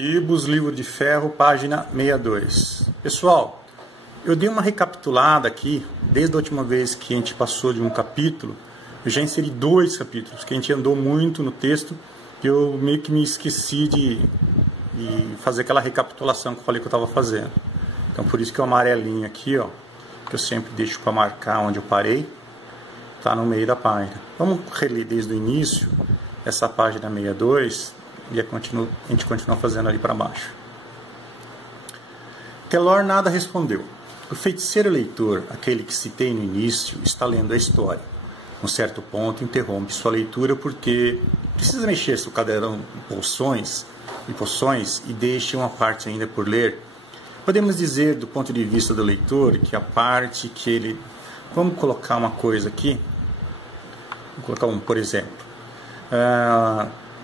Ibus, livro de ferro, página 62. Pessoal, eu dei uma recapitulada aqui, desde a última vez que a gente passou de um capítulo, eu já inseri 2 capítulos, que a gente andou muito no texto, e eu meio que me esqueci de fazer aquela recapitulação que eu falei que eu estava fazendo. Então por isso que o amarelinho aqui, ó, que eu sempre deixo para marcar onde eu parei, está no meio da página. Vamos reler desde o início essa página 62 e a gente continua fazendo ali para baixo. Telor nada respondeu. O feiticeiro leitor, aquele que citei no início, está lendo a história. Num certo ponto, interrompe sua leitura porque precisa mexer seu caderno em poções e deixa uma parte ainda por ler. Podemos dizer, do ponto de vista do leitor, que a parte que ele... Vamos colocar uma coisa aqui. Vou colocar por exemplo.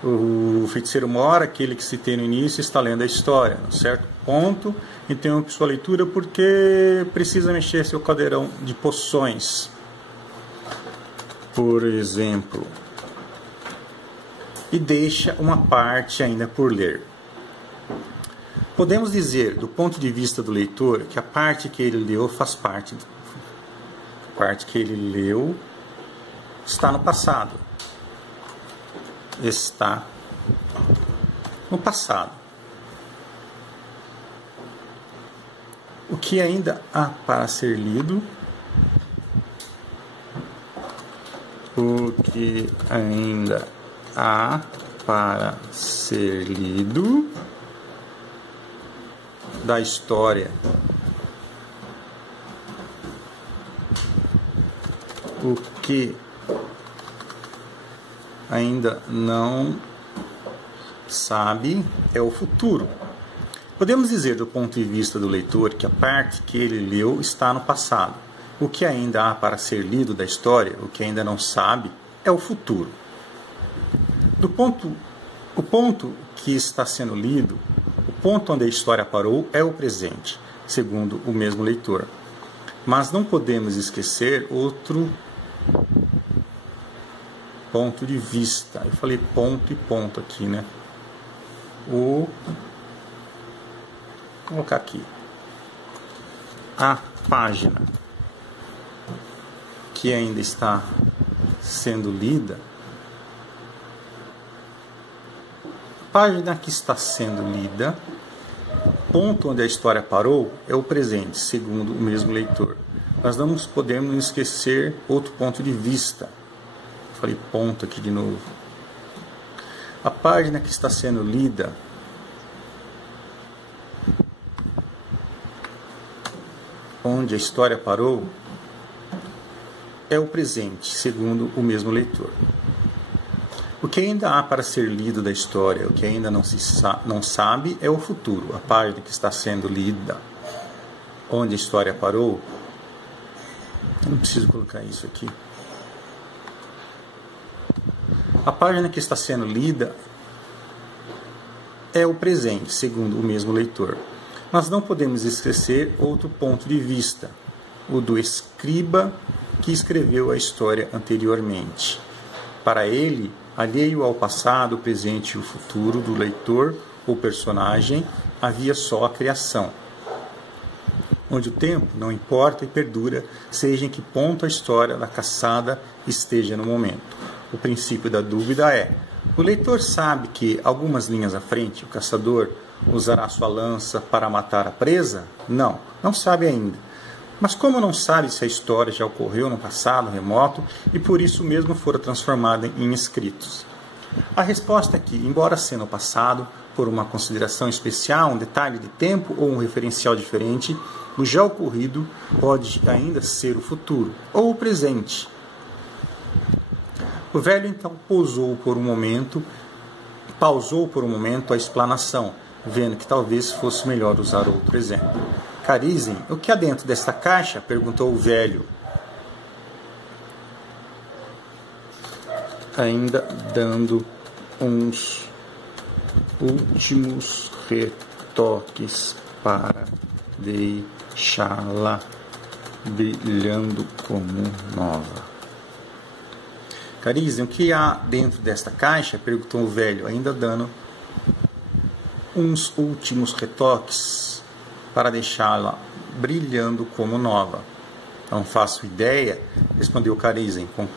O feiticeiro mora, aquele que citei no início, está lendo a história. Num certo ponto, interrompe sua leitura porque precisa mexer seu cadeirão de poções. Por exemplo. E deixa uma parte ainda por ler. Podemos dizer, do ponto de vista do leitor, que a parte que ele leu faz parte. A parte que ele leu está no passado. Está no passado. O que ainda há para ser lido? O que ainda há para ser lido da história. O que ainda não sabe é o futuro. Podemos dizer, do ponto de vista do leitor, que a parte que ele leu está no passado. O que ainda há para ser lido da história, o que ainda não sabe, é o futuro. O ponto que está sendo lido, o ponto onde a história parou, é o presente, segundo o mesmo leitor. Mas não podemos esquecer outro ponto de vista. Eu falei ponto e ponto aqui, né? Vou colocar aqui. A página que ainda está sendo lida. A página que está sendo lida, ponto onde a história parou, é o presente, segundo o mesmo leitor. Nós não podemos esquecer outro ponto de vista. Falei ponto aqui de novo. A página que está sendo lida onde a história parou é o presente, segundo o mesmo leitor. O que ainda há para ser lido da história, o que ainda não sabe, é o futuro. A página que está sendo lida onde a história parou, eu não preciso colocar isso aqui. A página que está sendo lida é o presente, segundo o mesmo leitor. Nós não podemos esquecer outro ponto de vista, o do escriba que escreveu a história anteriormente. Para ele, alheio ao passado, o presente e o futuro do leitor ou personagem, havia só a criação, onde o tempo não importa e perdura, seja em que ponto a história da caçada esteja no momento. O princípio da dúvida é: o leitor sabe que, algumas linhas à frente, o caçador usará sua lança para matar a presa? Não, não sabe ainda. Mas como não sabe se a história já ocorreu no passado remoto e por isso mesmo fora transformada em escritos? A resposta é que, embora sendo o passado, por uma consideração especial, um detalhe de tempo ou um referencial diferente, o já ocorrido pode ainda ser o futuro ou o presente. O velho então pausou por um momento a explanação, vendo que talvez fosse melhor usar outro exemplo. Carizem, o que há dentro desta caixa? Perguntou o velho, ainda dando uns últimos retoques para deixá-la brilhando como nova. Carizem, o que há dentro desta caixa? Perguntou o velho, ainda dando uns últimos retoques para deixá-la brilhando como nova. Não faço ideia, respondeu Karizen com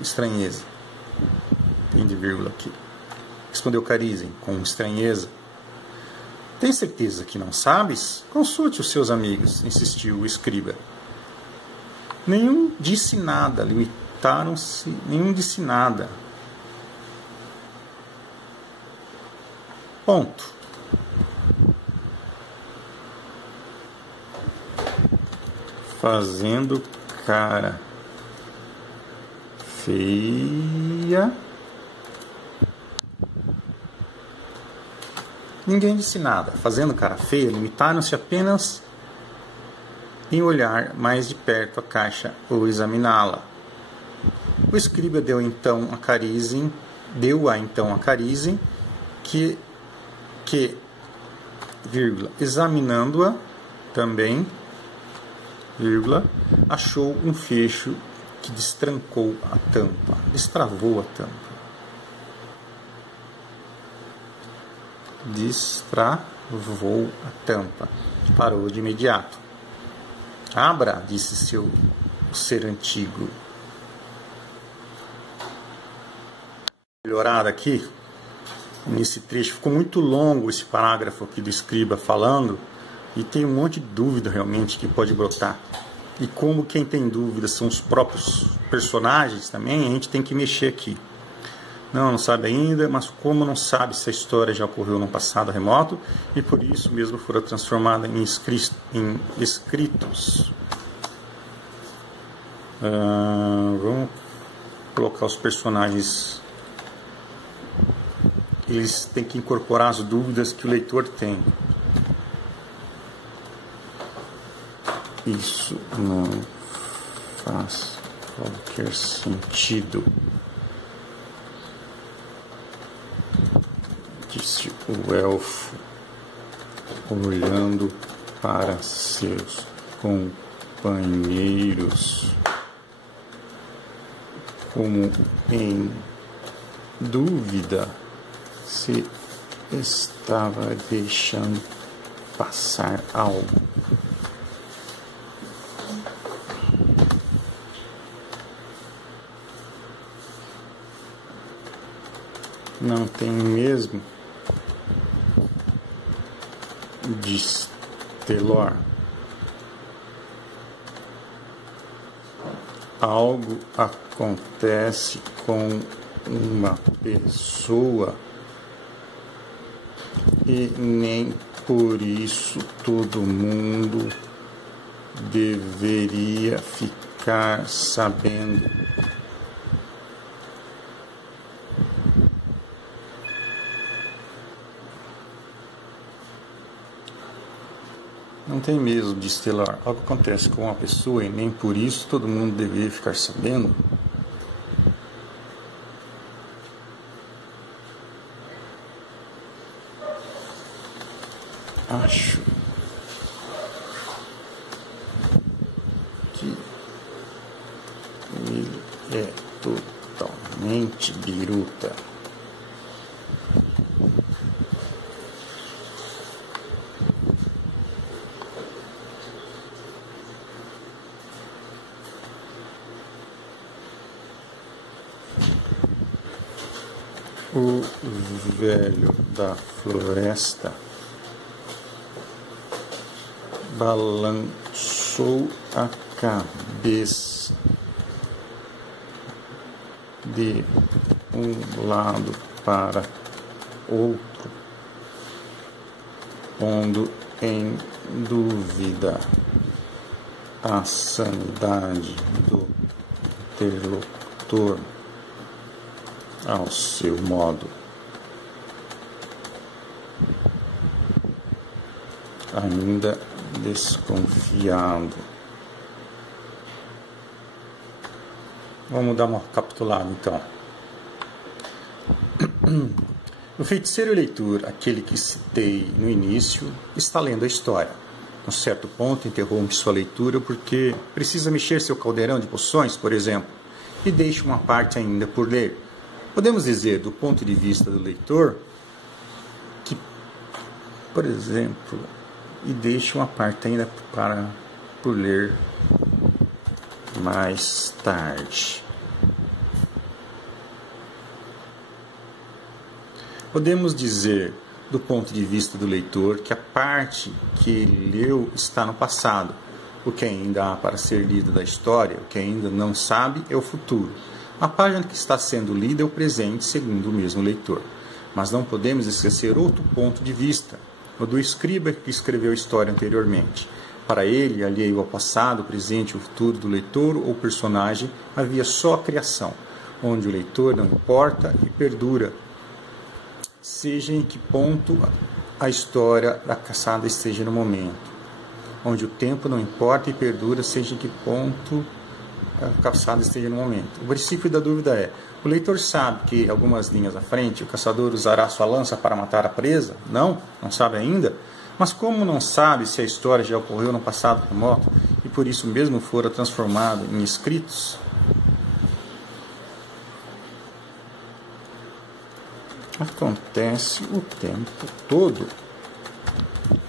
estranheza. Tem de vírgula aqui. Respondeu Karizen com estranheza. Tem certeza que não sabes? Consulte os seus amigos, insistiu o escriba. Nenhum disse nada, limitaram-se, nenhum disse nada. Ponto. Fazendo cara feia. Ninguém disse nada. Fazendo cara feia, limitaram-se apenas em olhar mais de perto a caixa ou examiná-la. O escriba deu-a então a Karizen, que vírgula, examinando-a também, vírgula, achou um fecho que destravou a tampa. Destravou a tampa. Parou de imediato. Abra, disse seu ser antigo. Melhorada aqui, nesse trecho, ficou muito longo esse parágrafo aqui do escriba falando, e tem um monte de dúvida realmente que pode brotar. E como quem tem dúvida são os próprios personagens também, a gente tem que mexer aqui. Não sabe ainda, mas como não sabe se a história já ocorreu no passado remoto, e por isso mesmo fora transformada em escritos. Vamos colocar os personagens. Eles têm que incorporar as dúvidas que o leitor tem. Isso não faz qualquer sentido, disse o elfo, olhando para seus companheiros como em dúvida se estava deixando passar algo. Não tem mesmo, disse Telor. Algo acontece com uma pessoa e nem por isso todo mundo deveria ficar sabendo. Não tem mesmo, disse Telor. Algo acontece com uma pessoa e nem por isso todo mundo deveria ficar sabendo. Acho que ele é totalmente biruta. O velho da floresta balançou a cabeça de um lado para outro, pondo em dúvida a sanidade do interlocutor ao seu modo. Ainda desconfiado. Vamos dar uma capitulada então. O feiticeiro e leitor, aquele que citei no início, está lendo a história. Num certo ponto, interrompe sua leitura porque precisa mexer seu caldeirão de poções, por exemplo, e deixa uma parte ainda por ler. Podemos dizer, do ponto de vista do leitor, que por exemplo, e deixo uma parte ainda por ler mais tarde. Podemos dizer, do ponto de vista do leitor, que a parte que ele leu está no passado. O que ainda há para ser lido da história, o que ainda não sabe, é o futuro. A página que está sendo lida é o presente, segundo o mesmo leitor. Mas não podemos esquecer outro ponto de vista, o do escriba que escreveu a história anteriormente. Para ele, alheio ao passado, o presente e o futuro do leitor ou personagem, havia só a criação, onde o leitor não importa e perdura, seja em que ponto a história da caçada esteja no momento. Onde o tempo não importa e perdura, seja em que ponto a caçada esteja no momento. O princípio da dúvida é: o leitor sabe que, algumas linhas à frente, o caçador usará sua lança para matar a presa? Não sabe ainda. Mas como não sabe se a história já ocorreu no passado remoto e por isso mesmo fora transformado em escritos? Acontece o tempo todo.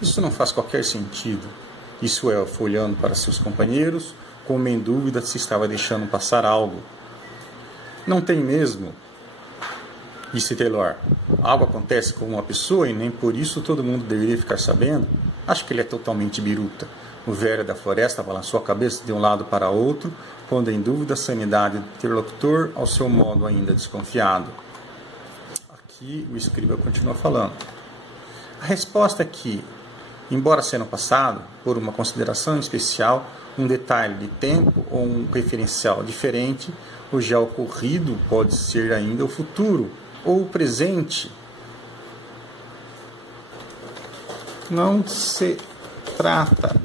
Isso não faz qualquer sentido. Isso é, olhando para seus companheiros, como em dúvida se estava deixando passar algo. Não tem mesmo, disse Taylor. Algo acontece com uma pessoa e nem por isso todo mundo deveria ficar sabendo? Acho que ele é totalmente biruta. O velho da floresta balançou a cabeça de um lado para outro, pondo em dúvida a sanidade do interlocutor, ao seu modo ainda desconfiado. Aqui o escriba continua falando. A resposta é que, embora sendo passado por uma consideração especial, um detalhe de tempo ou um referencial diferente, o já ocorrido pode ser ainda o futuro ou o presente. Não se trata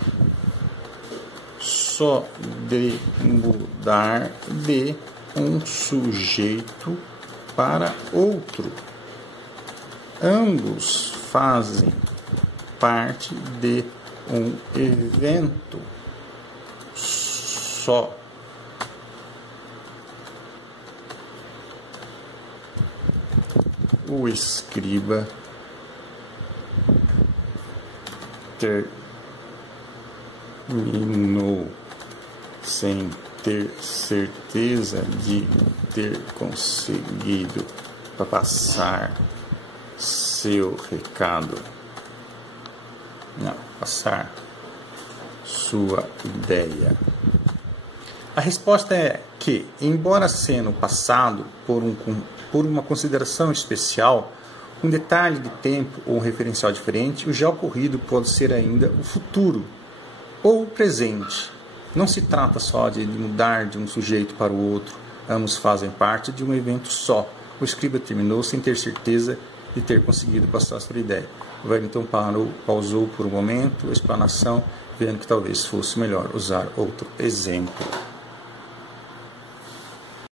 só de mudar de um sujeito para outro. Ambos fazem parte de um evento só. O escriba terminou sem ter certeza de ter conseguido passar seu recado. Não, passar sua ideia. A resposta é que, embora sendo passado por uma consideração especial, um detalhe de tempo ou um referencial diferente, o já ocorrido pode ser ainda o futuro ou o presente. Não se trata só de mudar de um sujeito para o outro, ambos fazem parte de um evento só. O escriba terminou sem ter certeza de ter conseguido passar sua ideia. O velho então pausou por um momento a explanação, vendo que talvez fosse melhor usar outro exemplo.